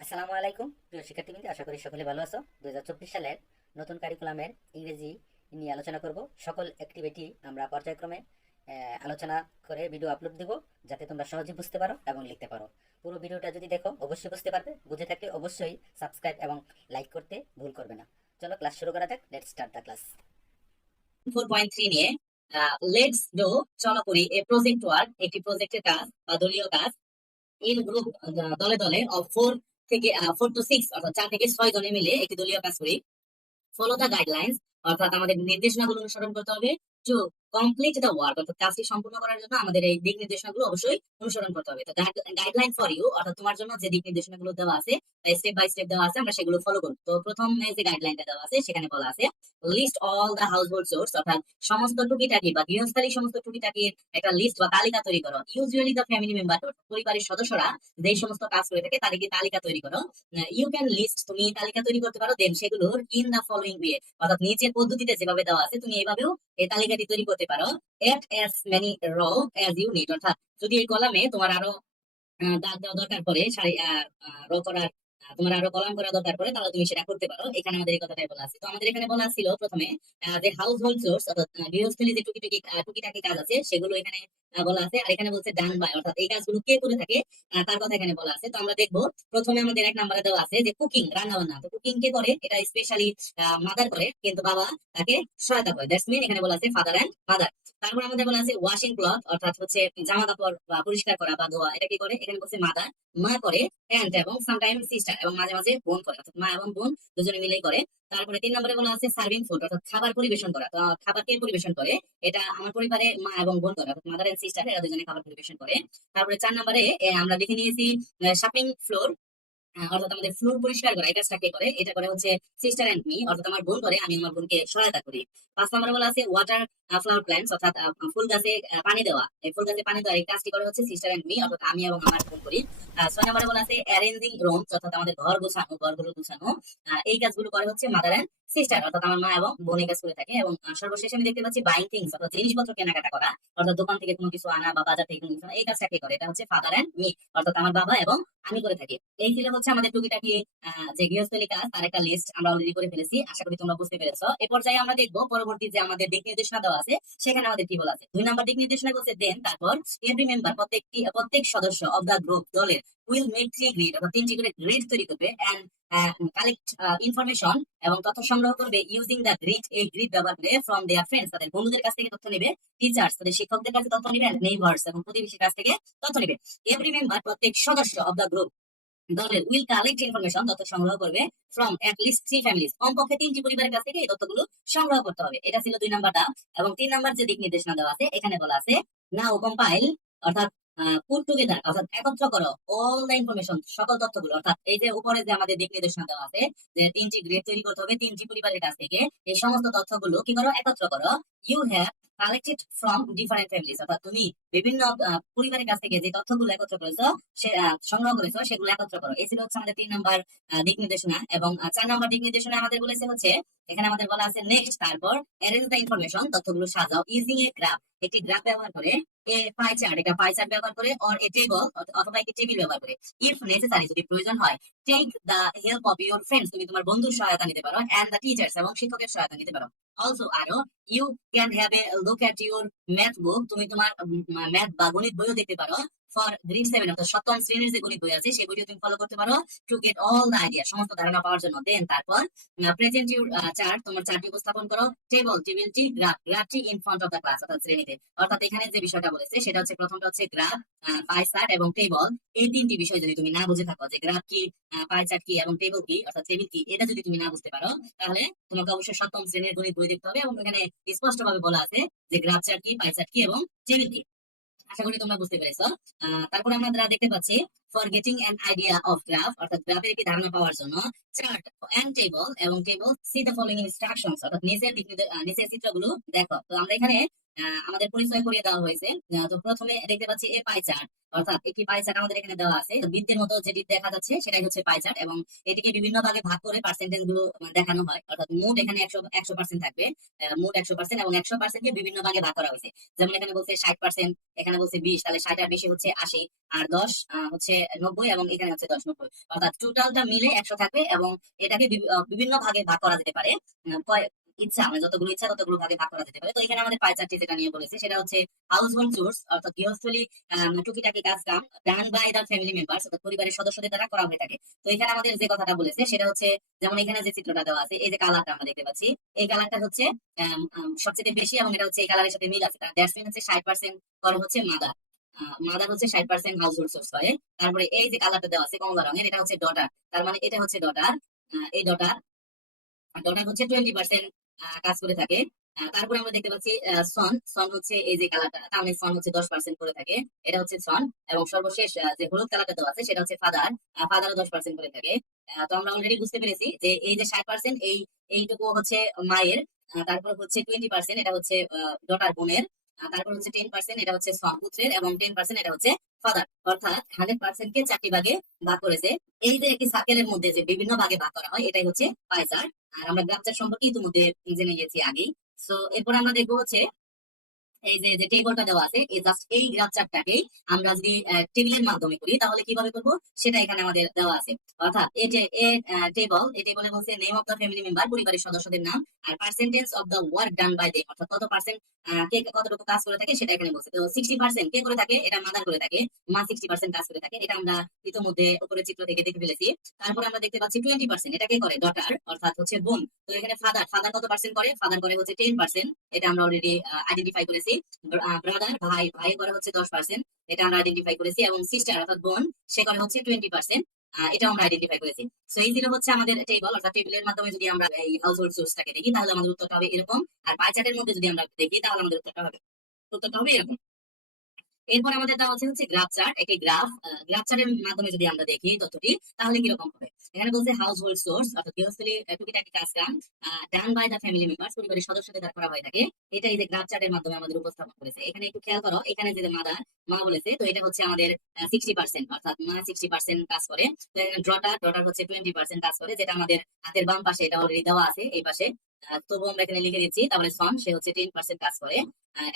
আসসালামু আলাইকুম প্রিয় শিক্ষার্থীবৃন্দ, আশা করি সকলে ভালো আছো। 2024 সালের নতুন কারিকুলামের ইংরেজি নিয়ে আলোচনা করব। সকল অ্যাক্টিভিটি আমরা পর্যায়ক্রমে আলোচনা করে ভিডিও আপলোড দেব, যাতে তোমরা সহজে বুঝতে পারো এবং লিখতে পারো। পুরো ভিডিওটা যদি দেখো অবশ্যই বুঝতে পারবে। বুঝে থাকলে অবশ্যই সাবস্ক্রাইব এবং লাইক করতে ভুল করবে না। চলো ক্লাস শুরু করা যাক। Let's start the class. 4.3 নিয়ে লেটস ডু, চলো করি এ প্রজেক্ট ওয়ার্ক, একটি প্রজেক্টের কাজ বা দলীয় কাজ ইন গ্রুপ, দলে দলে অফ 4 to 6 অর্থাৎ 4 থেকে 6 জনে মিলে একটি দলীয় কাজ করি। ফলো দ্য গাইডলাইন্স, অর্থাৎ আমাদের নির্দেশনাগুলো অনুসরণ করতে হবে। টু কমপ্লিট দ্য ওয়ার্ক, অর্থাৎ কাজটি সম্পূর্ণ করার জন্য আমাদের এই দিক নির্দেশনাগুলো অবশ্যই অনুসরণ করতে হবে। তো গাইডলাইন ফর ইউ, অর্থাৎ তোমার জন্য যে দিক নির্দেশনাগুলো দেওয়া আছে, স্টেপ বাই স্টেপ দেওয়া আছে, আমরা সেগুলো ফলো করব। তো প্রথমে যে গাইডলাইনটা দেওয়া আছে সেখানে বলা আছে list all the household source, অর্থাৎ সমস্ত টুকিটাকি বা গৃহস্থালী সমস্ত টুকিটাকির একটা লিস্ট বা তালিকা তৈরি করো। ইউজুয়ালি দ্য ফ্যামিলি মেম্বার, পরিবারের সদস্যরা যে সমস্ত কাজ করে থাকে তাদের কি তালিকা তৈরি করো। ইউ ক্যান লিস্ট, তুমি তালিকা তৈরি করতে পারো। দেন সেগুলোর ইন দা ফলোইং ওয়ে, অর্থাৎ নিচের পদ্ধতিতে যেভাবে দেওয়া আছে তুমি এইভাবেও এই তালিকাটি তৈরি করতে পারো। এট as many row as you need, অর্থাৎ যদি এই কলামে তোমার আরো দাগ দেওয়া দরকার পড়ে, সারি রো করার, তোমার আরো কলাম করা দরকার পড়ে, তাহলে তুমি সেটা করতে পারো। এখানে আমাদের এই কথাটাই বলা আছে। তো আমাদের এখানে বলা ছিল প্রথমে যে হাউস হোল্ড সোর্স, অর্থাৎ গৃহস্থলী যে টুকিটাকি কাজ আছে সেগুলো এখানে বলা আছে। আর এখানে বলছে ডান বাই, অর্থাৎ এই কাজগুলো কে করে থাকে তার কথা এখানে বলা আছে। তো আমরা দেখবো প্রথমে আমাদের 1 নম্বরে দেওয়া আছে যে কুকিং, রান্না বান্না। তো কুকিং কে করে, এটা স্পেশালি মাদার করে, কিন্তু বাবা তাকে সহায়তা করে। দ্যাটস মিন এখানে বলা আছে ফাদার এন্ড মাদার। তারপর আমাদের বলা আছে ওয়াশিং ক্লথ, অর্থাৎ হচ্ছে জামা কাপড় পরিষ্কার করা বা ধোয়া, এটা কি করে, এখানে বলছে মাদার, মা করে। অ্যান্ড এবং সামটাইম সিস্টার, এবং মাঝে মাঝে বোন করে, অর্থাৎ মা এবং বোন দুজনে মিলেই করে। তারপরে 3 নম্বরে বলা আছে সার্ভিং ফুড, অর্থাৎ খাবার পরিবেশন করা। তো খাবার কে পরিবেশন করে, এটা আমার পরিবারে মা এবং বোন করে, অর্থাৎ মাদার এন্ড সিস্টার, এরা দুজনে খাবার পরিবেশন করে। তারপরে 4 নম্বরে আমরা দেখে নিয়েছি শাপিং ফ্লোর, অর্থাৎ আমাদের ফ্লোর পরিষ্কার করা, এই কাজটা কে করে, এটা করে হচ্ছে সিস্টার এন্ড মি, অর্থাৎ আমার বোন করে, আমি আমার বোনকে সহায়তা করি। 5 নম্বরে বলা আছে ওয়াটার ফ্লাওয়ার প্ল্যান্টস, অর্থাৎ ফুল গাছে পানি দেওয়া। এই ফুল গাছে পানি দেওয়া এই কাজটি করে হচ্ছে সিস্টার এন্ড মি, অর্থাৎ আমি এবং আমার বোন করি। 6 নম্বরে বলা আছে অ্যারেঞ্জিং রুমস, অর্থাৎ আমাদের ঘর গোছানো, ঘরগুলো গোছানো। এই কাজগুলো করে হচ্ছে মাদার এন্ড সিস্টার, অর্থাৎ আমার মা এবং বোন এই কাজ করে থাকে। এবং সর্বশেষে আমি দেখতে পাচ্ছি বাইং থিংস, অর্থাৎ জিনিসপত্র কেনাকাটা করা, অর্থাৎ দোকান থেকে কোনো কিছু আনা বা বাজার থেকে কোনো কিছু আনা, এই কাজটা কে করে, এটা হচ্ছে ফাদার এন্ড মি, অর্থাৎ আমার বাবা এবং আমি করে থাকি। এই ছিল হচ্ছে আমাদের টুকিটাকি যে গৃহস্থলী কাজ, তার একটা লিস্ট আমরা অলরেডি করে ফেলেছি। আশা করি তোমরা বুঝতে পেরেছো। এ পর্যায়ে আমরা দেখবো পরবর্তী যে আমাদের দিক নির্দেশনা দেওয়া আছে সেখানে আমাদের কি বলা আছে। 2 নম্বর দিক নির্দেশনা বলছে দেন, তারপর এভরি মেম্বার, প্রত্যেক সদস্য অব দা গ্রুপ, দলের, উইল মেক 3 গ্রিড, অর্থাৎ 3টি করে গ্রিড তৈরি করবে। এন্ড কালেক্ট ইনফরমেশন, এবং তথ্য সংগ্রহ করবে ইউজিং দা গ্রিড, এই গ্রিড ব্যবহার করে, ফ্রম দেয়ার ফ্রেন্ডস, তাদের বন্ধুদের কাছ থেকে তথ্য নেবে, টিচার্স, তাদের শিক্ষকদের কাছে তথ্য নেবে, এন্ড নেইবার্স, এবং প্রতিবেশীর কাছ থেকে তথ্য নেবে। এভরি মেম্বার, প্রত্যেক সদস্য অব দা গ্রুপ, দলের, উইল কালেক্ট ইনফরমেশন, তথ্য সংগ্রহ করবে, ফ্রম অ্যাট লিস্ট 3 ফ্যামিলিজ, কমপক্ষে 3টি পরিবারের কাছ থেকে এই তথ্যগুলো সংগ্রহ করতে হবে। এটা ছিল 2 নম্বরটা। এবং 3 নম্বর যে দিক নির্দেশনা দেওয়া আছে এখানে বলা আছে নাও কম্পাইল, অর্থাৎ পুট টুগেদার, অর্থাৎ একত্র করো, অল দ্য ইনফরমেশন, সকল তথ্যগুলো, অর্থাৎ এই যে উপরে যে আমাদের দিক নির্দেশনা দেওয়া আছে যে 3টি গ্রেড তৈরি করতে হবে 3টি পরিবারের কাছ থেকে, এই সমস্ত তথ্যগুলো কি করো, একত্র করো। You have collected from different families, অর্থাৎ তুমি বিভিন্ন পরিবারের কাছ থেকে যে তথ্যগুলো একত্র করেছো, সংগ্রহ করেছো, সেগুলো একত্র করো। এই ছিল হচ্ছে আমাদের 3 নম্বর দিক নির্দেশনা। এবং 4 নম্বর দিক নির্দেশনা আমাদের বলেছে হচ্ছে, এখানে আমাদের বলা আছে নেক্সট, তারপর অ্যারেঞ্জ দ্য ইনফরমেশন, তথ্যগুলো সাজাও, ইউজিং এ গ্রাফ, একটি গ্রাফ ব্যবহার করে, এ পাই চার্ট, এটা পাই চার্ট ব্যবহার করে, অর এ টেবল, অথবা একটি টেবিল ব্যবহার করে, ইফ নেসেসারি, যদি প্রয়োজন হয়, take the help of your friends, তুমি তোমার বন্ধুর সহায়তা নিতে পারো, এন্ড দ্য টিচার্স, এবং শিক্ষকের সহায়তা নিতে পারো। অলসো আরো, you can have a look at your math book, তুমি তোমার ম্যাথ বা গণিত বইও দেখতে পারো, ফর গ্রেড 7, অর্থাৎ 7ম শ্রেণীর যে গণিত বই আছে সেই বইটিও তুমি ফলো করতে পারো, to get all the idea, সমস্ত ধারণা পাওয়ার জন্য। দেন তারপর প্রেজেন্ট ইউর চার্ট, তোমার চার্টটি উপস্থাপন করো, টেবিলটি, গ্রাফটি in front of the class, অর্থাৎ শ্রেণীতে। অর্থাৎ এখানে যে বিষয়টা বলেছে সেটা হচ্ছে, প্রথমটা হচ্ছে গ্রাফ, পাই চার্ট এবং টেবল। এই 3টি বিষয় যদি তুমি না বুঝে থাকো, যে গ্রাফ কি, পাই চার্ট কি এবং টেবল কি, অর্থাৎ টেবিল কি, এটা যদি তুমি না বুঝতে পারো, তাহলে তোমাকে অবশ্যই 7ম শ্রেণীর গণিত বই দেখতে হবে। এবং এখানে স্পষ্টভাবে বলা আছে যে গ্রাফ চার্ট কি, পাই চার্ট কি এবং টেবিল কি। আশা করি তোমরা বুঝতে পেরেছো। তারপরে আমরা দেখতে পাচ্ছি for getting an idea of graph, অর্থাৎ গ্রাফের একটি ধারণা পাওয়ার জন্য, চার্ট এন্ড টেবল, এবং table, C the following instructions, অর্থাৎ নিচের চিত্রগুলো দেখো। তো আমরা এখানে আমাদের পরিচয় করিয়ে দেওয়া হয়েছে। তো প্রথমে দেখতে পাচ্ছি এ পাই চার্ট, অর্থাৎ একটি পাই চার্ট আমাদের এখানে দেওয়া আছে। তো বৃত্তের মতো যেটি দেখা যাচ্ছে সেটাই হচ্ছে পাই চার্ট, এবং এটিকে বিভিন্ন ভাগে ভাগ করে পার্সেন্টেজ গুলো দেখানো হয়। অর্থাৎ মোট এখানে 100% থাকবে, মোট 100%, এবং 100% কে বিভিন্ন ভাগে ভাগ করা হয়েছে। যেমন এখানে বলছে 60%, এখানে বলছে 20, তাহলে 60 আর 20 হচ্ছে 80, আর 10 হচ্ছে 90, এবং এখানে হচ্ছে 10 90, অর্থাৎ টোটালটা মিলে 100 থাকবে। এবং এটাকে বিভিন্ন ভাগে ভাগ করা যেতে পারে। ইচ্ছা মানে যতগুলো ইচ্ছা ততগুলো ভাগে ভাগ করা যেতে পারে। তো এখানে আমাদের পাই চার্টটি যেটা নিয়ে বলেছে সেটা হচ্ছে হাউস হোল্ড চোর্স, অর্থাৎ গৃহস্থলী টুকিটাকি কাজ কাম done by the family members, অর্থাৎ পরিবারের সদস্যদের দ্বারা করা হয়ে থাকে। তো এখানে আমাদের যে কথাটা বলেছে সেটা হচ্ছে, যেমন এখানে যে চিত্রটা দেওয়া আছে, এই যে কালারটা আমরা দেখতে পাচ্ছি, এই কালারটা হচ্ছে সবচেয়ে বেশি, এবং এটা হচ্ছে এই কালারের সাথে মিল আছে। দ্যাটস মিন হচ্ছে 60% করে হচ্ছে মাদার, মাদার হচ্ছে 60% হাউস হোল্ড সোর্স করে। তারপরে এই যে কালারটা দেওয়া আছে কমলা রঙের, এটা হচ্ছে ডটার, তার মানে এটা হচ্ছে ডটার। এই ডটার ডটার হচ্ছে 20% কাজ করে থাকে। তারপরে আমরা দেখতে পাচ্ছি সন, সন হচ্ছে এই যে কালারটা, তার মানে সন হচ্ছে 10% করে থাকে, এটা হচ্ছে সন। এবং সর্বশেষ যে হলুদ কালারটা দেওয়া আছে সেটা হচ্ছে ফাদার, ফাদারও 10% করে থাকে। তো আমরা অলরেডি বুঝতে পেরেছি যে এই যে 60% এইটুকু হচ্ছে মায়ের, তারপর হচ্ছে 20% এটা হচ্ছে ডটার বোনের, তারপর হচ্ছে 10% এটা হচ্ছে সন পুত্রের, এবং 10% এটা হচ্ছে ফাদার। অর্থাৎ 100% কে 4টি ভাগে ভাগ করেছে। এই যে একটি সার্কেলের মধ্যে যে বিভিন্ন ভাগে ভাগ করা হয় এটাই হচ্ছে পাই চার্ট। আর আমরা গ্রাফ চার্ট সম্পর্কে ইতিমধ্যে জেনে গেছি আগেই। সো এরপর আমরা দেখবো হচ্ছে এই যে যে টেবলটা দেওয়া আছে, এই জাস্ট এই গ্রাফ চার্টটাকেই আমরা যদি টেবিলের মাধ্যমে করি তাহলে কিভাবে করব সেটা এখানে আমাদের দেওয়া আছে। অর্থাৎ এই যে এই টেবলে বলছে name of the family member, পরিবারের সদস্যদের নাম, আর percentage of the work done by them, অর্থাৎ কত পার্সেন্ট কে কতটুকু কাজ করে থাকে সেটা এখানে বলছে। তো 60% কে করে থাকে, এটা মাদার করে থাকে, মা 60% কাজ করে থাকে, এটা আমরা ইতিমধ্যে উপরে চিত্র থেকে দেখে ফেলেছি। তারপর আমরা দেখতে পাচ্ছি 20% এটা কে করে, ডটার, অর্থাৎ হচ্ছে বোন। তো এখানে ফাদার, ফাদার কত পার্সেন্ট করে, ফাদার করে হচ্ছে 10%, এটা আমরা অলরেডি আইডেন্টিফাই করেছি। ব্রাদার, ভাই, ভাই করে হচ্ছে 10%, এটা আমরা আইডেন্টিফাই করেছি। এবং সিস্টার অর্থাৎ বোন, সে করে হচ্ছে 20%, এটা আমরা আইডেন্টিফাই করেছি। সো এই ছিল হচ্ছে আমাদের টেবল, অর্থাৎ টেবিলের মাধ্যমে যদি আমরা এই হাউস হোল্ড সোর্সটাকে দেখি তাহলে আমাদের উত্তরটা হবে এরকম। আর পাই চার্টের মধ্যে যদি আমরা দেখি তাহলে আমাদের উত্তরটা হবে এরকম। এরপর আমাদের দেওয়া হচ্ছে গ্রাফ চার্ট, একটি গ্রাফ, গ্রাফ চার্টের মাধ্যমে যদি আমরা দেখি তথ্যটি তাহলে কিরকম হবে। এখানে বলছে হাউস হোল্ড সোর্স, অর্থাৎ গৃহস্থলী টুকিটাকি কাজ কাম done by the family members, পরিবারের সদস্যদের দ্বারা করা হয়ে থাকে। এটা এই যে গ্রাফ চার্টের মাধ্যমে আমাদের উপস্থাপন করেছে। এখানে একটু খেয়াল করো, এখানে যে মাদার, মা বলেছে, তো এটা হচ্ছে আমাদের 60%, অর্থাৎ মা 60% কাজ করে। তো এখানে ডটার, ডটার হচ্ছে 20% কাজ করে, যেটা আমাদের হাতের বাম পাশে এটা অলরেডি দেওয়া আছে এই পাশে। তবু আমরা এখানে লিখে দিচ্ছি। তারপরে সন, সে হচ্ছে 10% কাজ করে।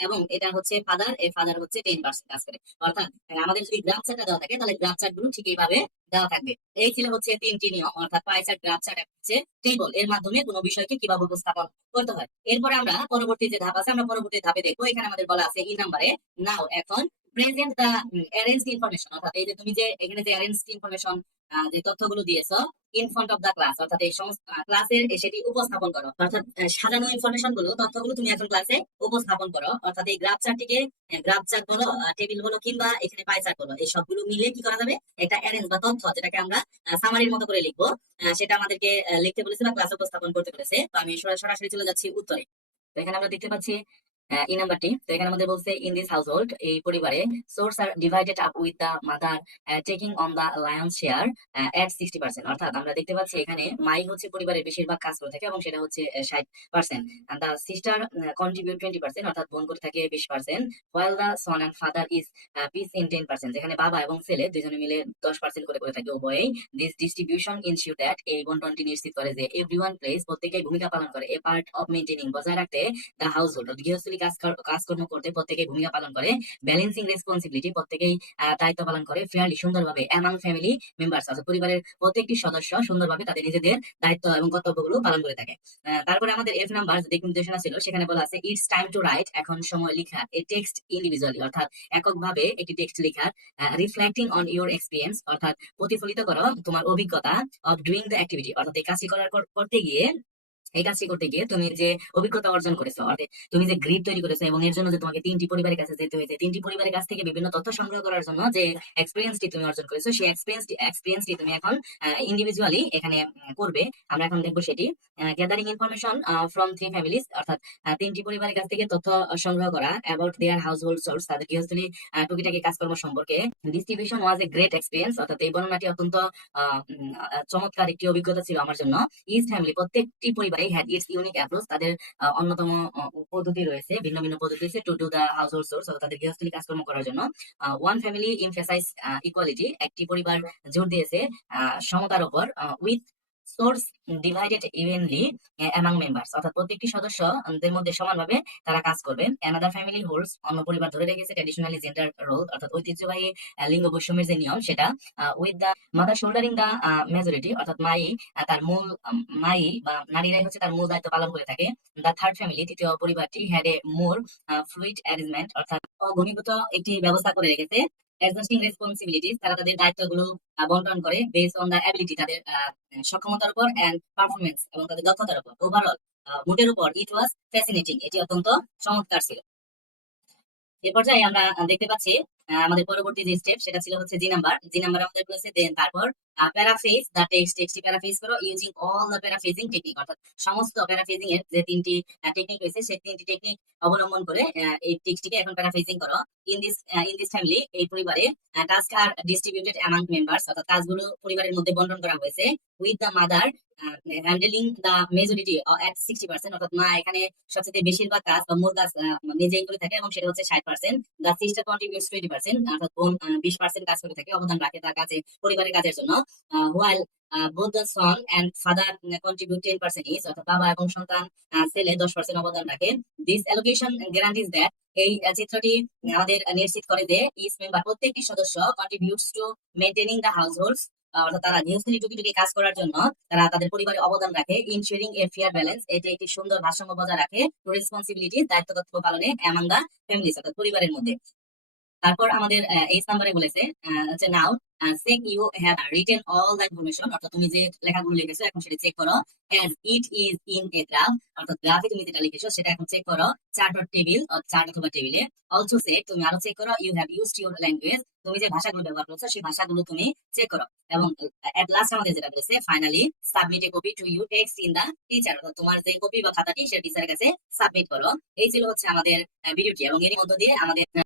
এবং এটা হচ্ছে ফাদার, এই ফাদার হচ্ছে 10% কাজ করে। অর্থাৎ আমাদের যদি গ্রাফ চার্টটা দেওয়া থাকে তাহলে গ্রাফ চার্ট গুলো ঠিক এইভাবে দেওয়া থাকবে। এই ছিল হচ্ছে 3টি নিয়ম, অর্থাৎ পাই চার্ট, গ্রাফ চার্ট, হচ্ছে টেবল, এর মাধ্যমে কোনো বিষয়কে কিভাবে উপস্থাপন করতে হয়। এরপরে আমরা পরবর্তী যে ধাপ আছে আমরা পরবর্তী ধাপে দেখবো। এখানে আমাদের বলা আছে ই নাম্বারে, নাও এখন প্রেজেন্ট দা অ্যারেঞ্জড ইনফরমেশন, অর্থাৎ এই যে তুমি যে এখানে যে অ্যারেঞ্জড ইনফরমেশন যে তথ্যগুলো দিয়েছো in front of the class, অর্থাৎ এই ক্লাসের সেটি উপস্থাপন করো। অর্থাৎ সাজানো ইনফরমেশন গুলো, তথ্যগুলো তুমি এখন ক্লাসে উপস্থাপন করো। অর্থাৎ এই গ্রাফ চার্টটিকে, গ্রাফ চার্ট বলো, টেবিল বলো, কিংবা এখানে পাই চার্ট বলো, এই সবগুলো মিলে কি করা যাবে, একটা অ্যারেঞ্জ বা তথ্য যেটাকে আমরা সামারির মতো করে লিখবো, সেটা আমাদেরকে লিখতে বলেছে বা ক্লাসে উপস্থাপন করতে বলেছে। তো আমি সরাসরি চলে যাচ্ছি উত্তরে। তো এখানে আমরা দেখতে পাচ্ছি ই নাম্বারটি। তো এখানে আমাদের বলছে ইন দিস হাউস হোল্ড, এই পরিবারে chores are divided up with the mother taking on the lion's share at 60%, অর্থাৎ আমরা দেখতে পাচ্ছি এখানে মাই হচ্ছে পরিবারের বেশিরভাগ কাজ করে থাকে, এবং সেটা হচ্ছে 60%। দা সিস্টার কন্ট্রিবিউট 20%, অর্থাৎ বোন করে থাকে 20%, while the son and father is piece in 10%, যেখানে বাবা এবং ছেলে দুজনে মিলে 10% করে করে থাকে উভয়ই। দিস ডিস্ট্রিবিউশন ইনশিওর দ্যাট, এই বন্টনটি নিশ্চিত করে যে এভরিওয়ান প্লেস, প্রত্যেকেই ভূমিকা পালন করে, এ পার্ট অফ মেইনটেনিং, বজায় রাখতে, দা হাউস হোল্ড, গৃহস্থলী কাজকর্ম করতে প্রত্যেকেই ভূমিকা পালন করে, ব্যালেন্সিং রেসপন্সিবিলিটি, প্রত্যেকেই দায়িত্ব পালন করে, ফেয়ারলি, সুন্দরভাবে, অ্যামাং ফ্যামিলি মেম্বার্স, অর্থাৎ পরিবারের প্রত্যেকটি সদস্য সুন্দরভাবে তাদের নিজেদের দায়িত্ব এবং কর্তব্যগুলো পালন করে থাকে। তারপরে আমাদের এফ নাম্বার যে দিক নির্দেশনা ছিল সেখানে বলা আছে ইটস টাইম টু রাইট, এখন সময় লেখা, এ টেক্সট ইন্ডিভিজুয়ালি, অর্থাৎ এককভাবে একটি টেক্সট লেখার, রিফ্লেক্টিং অন ইউর এক্সপিরিয়েন্স, অর্থাৎ প্রতিফলিত করো তোমার অভিজ্ঞতা, অফ ডুইং দ্য অ্যাক্টিভিটি, অর্থাৎ এই কাজটি করতে গিয়ে তুমি যে অভিজ্ঞতা অর্জন করেছো, অর্থাৎ তুমি যে গ্রিড তৈরি করেছো, এবং এর জন্য যে তোমাকে 3টি পরিবারের কাছে যেতে হয়েছে, 3টি পরিবারের কাছ থেকে বিভিন্ন তথ্য সংগ্রহ করার জন্য যে এক্সপিরিয়েন্সটি তুমি অর্জন করেছো, সেই এক্সপিরিয়েন্সটি তুমি এখন ইন্ডিভিজুয়ালি এখানে করবে। আমরা এখন দেখবো সেটি গ্যাদারিং ইনফরমেশন ফ্রম 3 ফ্যামিলিজ, অর্থাৎ 3টি পরিবারের কাছ থেকে তথ্য সংগ্রহ করা, about their house hold source, তাদের গৃহস্থলী টুকিটাকি কাজকর্ম সম্পর্কে। Distribution was a great experience, অর্থাৎ এই বর্ণনাটি অত্যন্ত চমৎকার একটি অভিজ্ঞতা ছিল আমার জন্য। ইজ ফ্যামিলি, প্রত্যেকটি পরিবার পরে হ্যাড ইটস ইউনিক অ্যাপ্রোচ, তাদের অন্যতম পদ্ধতি রয়েছে, ভিন্ন ভিন্ন পদ্ধতি রয়েছে to do the household source, তাদের গৃহস্থলী কাজকর্ম করার জন্য। ওয়ান ফ্যামিলি এমফেসাইজ ইকুয়ালিটি, একটি পরিবার জোর দিয়েছে সমতার উপর, with source divided evenly among members, অর্থাৎ প্রত্যেকটি সদস্যদের মধ্যে সমানভাবে তারা কাজ করবে। অ্যানাদার ফ্যামিলি হোল্ডস, অন্য পরিবার ধরে রেখেছে ট্র্যাডিশনালি জেন্ডার রোল, অর্থাৎ ঐতিহ্যবাহী লিঙ্গ বৈষম্যের যে নিয়ম সেটা, with the mother soldering the majority, অর্থাৎ মাই তার মূল মাই বা নারীরাই হচ্ছে তার মূল দায়িত্ব পালন করে থাকে। দ্য থার্ড ফ্যামিলি, তৃতীয় পরিবারটি, had a more fluid arrangement, অর্থাৎ ঘনীভূত একটি ব্যবস্থা করে রেখেছে। অ্যাডজাস্টিং রেসপন্সিবিলিটিস, তারা তাদের দায়িত্বগুলো বন্টন করে বেসড অন দ্য অ্যাবিলিটি, তাদের সক্ষমতার উপর, অ্যান্ড পারফরমেন্স, এবং তাদের দক্ষতার উপর। ওভারঅল মোটের উপর ইট ওয়াজ ফ্যাসিনেটিং, এটি অত্যন্ত চমৎকার ছিল। এ পর্যায়ে আমরা দেখতে পাচ্ছি আমাদের পরবর্তী যে স্টেপ সেটা ছিল হচ্ছে জি নাম্বার। জি নাম্বার আমাদের বলেছে দেন তারপর প্যারাফ্রেজ দ্য টেক্সট, টেক্সটটি প্যারাফ্রেজ করো using all the paraphrasing technique, অর্থাৎ সমস্ত প্যারাফ্রেজিং এর যে তিনটি টেকনিক রয়েছে সেই তিনটি টেকনিক অবলম্বন করে এই টেক্সটটিকে এখন প্যারাফ্রেজিং করো। ইন দিস ফ্যামিলি, এই পরিবারে tasks are distributed among members, অর্থাৎ কাজগুলো পরিবারের মধ্যে বন্টন করা হয়েছে। With the mother handling the majority at 60%, অর্থাৎ মা এখানে সবচেয়ে বেশিরভাগ কাজ বা মূল কাজ নিজেই করে থাকে, এবং সেটা হচ্ছে 60%। দ্য সিস্টার কন্ট্রিবিউটস 20%, অর্থাৎ বোন 20% কাজ করে থাকে, অবদান রাখে তার কাজে, পরিবারের কাজের জন্য। While both the son and father contribute 10% each, অর্থাৎ বাবা এবং সন্তান ছেলে 10% অবদান রাখে। দিস অ্যালোকেশন গ্যারান্টিজ দ্যাট, এই চিত্রটি আমাদের নিশ্চিত করে যে ইচ মেম্বার, প্রত্যেকটি সদস্য contributes two maintaining the house holds, অর্থাৎ তারা গৃহস্থলী টুকিটুকি কাজ করার জন্য তারা তাদের পরিবারে অবদান রাখে। ইনশিওরিং এ ফেয়ার ব্যালেন্স, এটি একটি সুন্দর ভারসাম্য বজায় রাখে। টু রেসপন্সিবিলিটি, দায়িত্ব কর্তব্য পালনে অ্যামাং দ্য ফ্যামিলিজ, অর্থাৎ পরিবারের মধ্যে। তারপর আমাদের এইচ নাম্বারে বলেছে হচ্ছে now check you have written all the information, অর্থাৎ তুমি যে লেখাগুলো লিখেছো এখন সেটা চেক করো। As it is in a graph, অর্থাৎ গ্রাফে তুমি যেটা লিখেছো সেটা এখন চেক করো চার্ট অর টেবিল, চার্ট অথবা টেবিলে। অলসো চেক, তুমি আরো চেক করো you have used your language, তুমি যে ভাষাগুলো ব্যবহার করছো সেই ভাষাগুলো তুমি চেক করো। এবং এট লাস্ট আমাদের যেটা বলেছে finally submit a copy to you text in the teacher, অর্থাৎ তোমার যে কপি বা খাতাটি সেটা টিচারের কাছে সাবমিট করো। এই ছিল হচ্ছে আমাদের ভিডিওটি, এবং এর মধ্য দিয়ে আমাদের